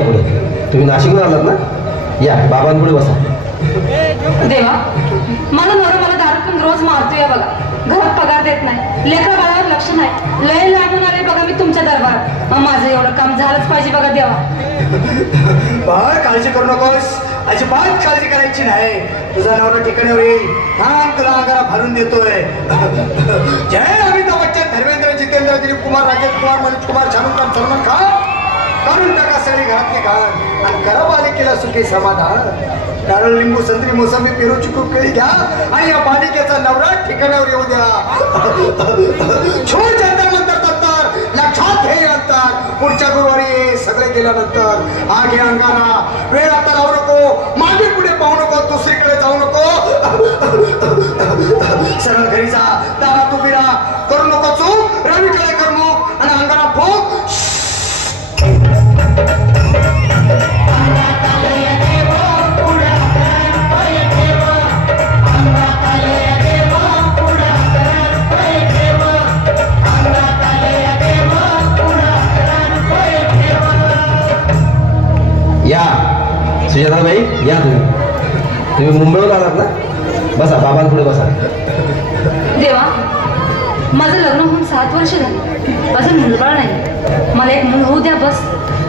पुढे. तुम्ही नाशिकहून आलात ना? या बाबांपुढे बसा. देवा, मला नवरा मला दारू पण रोज मारतोय बघा. घरात पगार देत नाही, लेकरा बाळावर लक्ष नाही. लय लांबून आले बघा मी तुमच्या दरबारात. माझं एवढं काम झालंच पाहिजे बघा देवा. बाळ काळजी करू नकोस, अजिबात काळजी करायची नाही. तुझा नवरा ठिकाणावर येईल. थांब, तुला अंगारा भरून देतोय. जय अमिताभ बच्चन, धर्मेंद्र, जितेंद्र, दिलीप कुमार, राजेश कुमार, मनोज कुमार, शाहरुख खान, सलमान खान करून टाका सगळी घरातली घाण आणि करा बालिकेला सुखी समाधान. नारळ, लिंबू, संत्री, मोसंबी, पेरू, चिकू, केळी घ्या आणि या बालिकेचा नवरा ठिकाणावर येऊ द्या. छोट अंतर नंतर लक्षात घे अंतर. पुढच्या गुरुवारी सगळे गेल्यानंतर आगे अंगारा वेळ आता लावू नको, मागे पुढे पाहू नको, दुसरीकडे जाऊ नको. सरळ घरी जा, दारात उभी राहा, करू नको चूक, रवीकडे करमूक आणि अंगारा भोग. या सुजाताबाई, या तुम्ही मुंबईहून आलात ना? बसा, बाबांपुढे बसा. देवा, माझं लग्न होऊन 7 वर्ष झाली, अजून मुलबाळ नाही. मला एक मूल होऊ द्या बस,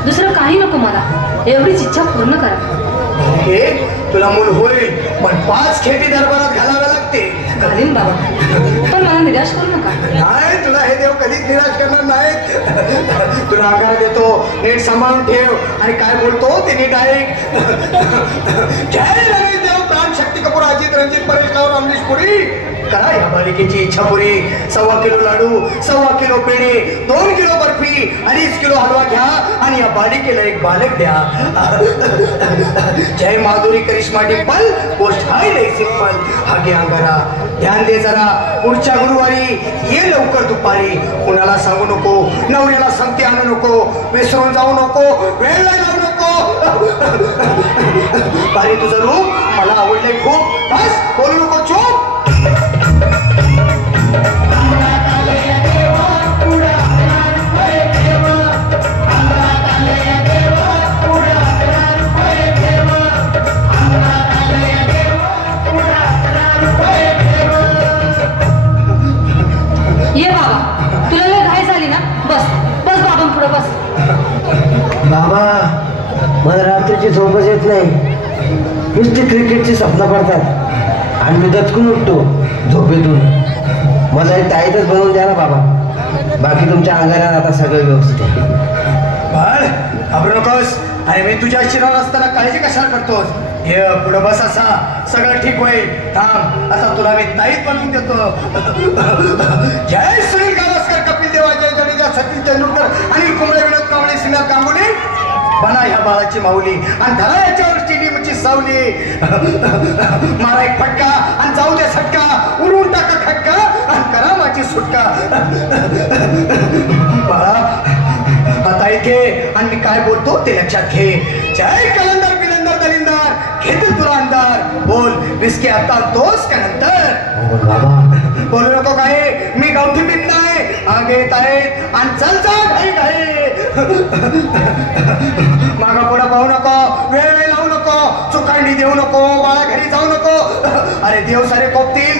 दुसरं काही नको मला. एवढीच इच्छा पूर्ण करा. तुला मूल होईल, पण 5 खेटी दरबारात घालाव्या लागते. घालीन बाबा, पण मला निराश करू नका. नाही, तुला हे देव कधीच निराश करणार नाहीत. तुला अंगारा देतो, नीट सांभाळून ठेव आणि काय बोलतो ते नीट ऐक. जय रमेश देव, प्राण, शक्ती कपूर, अजित, रणजित, परेश राव, अमरीश पुरी. करा या बालिकेची इच्छा पुरी. 1.25 किलो लाडू, 1.25 किलो पेढे, 2 किलो बर्फी, 2.5 किलो हलवा घ्या आणि या बालिकेला एक बालक द्या. जय माधुरी, करिश्मा, डिंपल, गोष्ट आहे लय सिंपल. हागे अंगारा, ध्यान दे जरा. पुढच्या गुरुवारी ये लवकर दुपारी. कुणाला सांगू नको, नवऱ्याला संगती आणू नको, विसरून जाऊ नको, वेळ लावू नको. बारी तुझं रूप मला आवडले खूप. बस बोलू नको, चूप. ये बाबा, तुला लय घाई झाली ना? बस बस बाबा पुढे बस. बाबा, मला रात्रीची झोपच येत नाही. नुसती क्रिकेटची स्वप्न पडतात आणि मी दचकून उठतो झोपेतून. मला एक ताईतच बनवून द्या ना बाबा. बाकी तुमच्या अंगारात आता सगळं व्यवस्थित आहे. बाळ, घाबरू नकोस. अरे मी तुझ्या शिरावर असताना काळजी कशाला करतोस? ये पुढे बस, असा सगळं ठीक होईल. थांब, आता तुला मी ताईत बनवून देतो. जय सुनील गावस्कर, कपिल देव, जय जडेजा, सचिन तेंडुलकर, अनिल कुंबळे, विनोद कांबळे, सिन्हा गांगुली. बना ह्या बाळाची माऊली आणि धरा याच्यावर स्टेडियमची सावली. मारा एक फटका आणि जाऊ द्या सटका, उडवून टाका खटका आणि करा माझी सुटका. बाळा, आता इथे आणि मी काय बोलतो ते लक्षात घे. जय कलंदर, बिलंदर, दलिंदर, घेतील तुला अंधार. बोल, विस्की आता तोच का नंतर? बोलू नको काय, मी गावठी पीत नाही. आगे येत आहेत आणि चल चल घाई घाई. मागा पुढे पाहू नको, वेळ लावू नको, चुकांडी देऊ नको, बाळा घरी जाऊ नको. अरे देव सारे कोपती